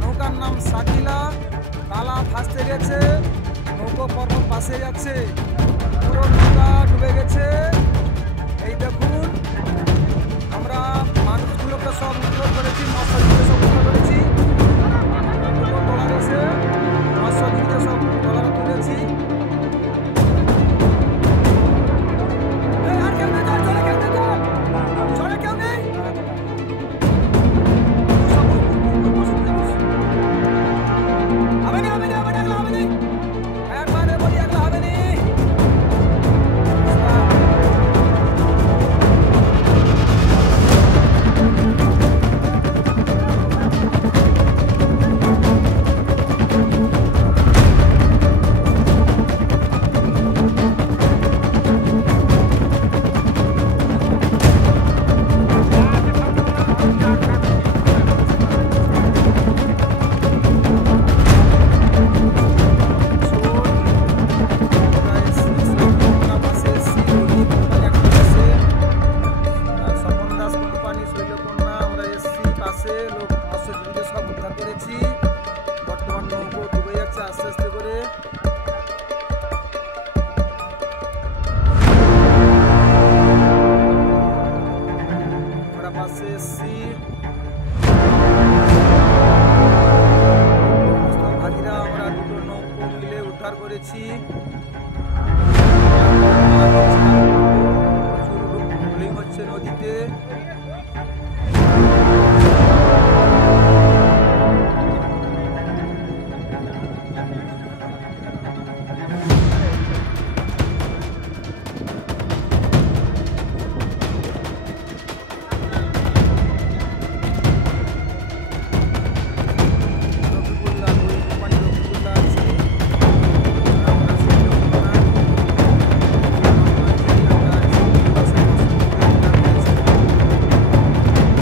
নৌকার নাম শাকিলা, তালা ফাঁসতে গেছে, নৌকো পর্বত পাশে যাচ্ছে, পুরো নৌকা ডুবে গেছে। এই দেখুন, আমরা মানুষগুলোকে সব উদ্ধার করেছি, মৎস্যজীবীদের সব উদ্ধার করেছি, ট্রলার এসে মৎস্যজীবীদের সব ট্রলারে তুলেছি। বর্তমান নৌকো ডুবে যাচ্ছে আস্তে আস্তে করে। আমরা পাশে এসছি, ভাগিরা আমরা দুটো নৌকো মিলে উদ্ধার করেছি। প্রচুর হচ্ছে নদীতে।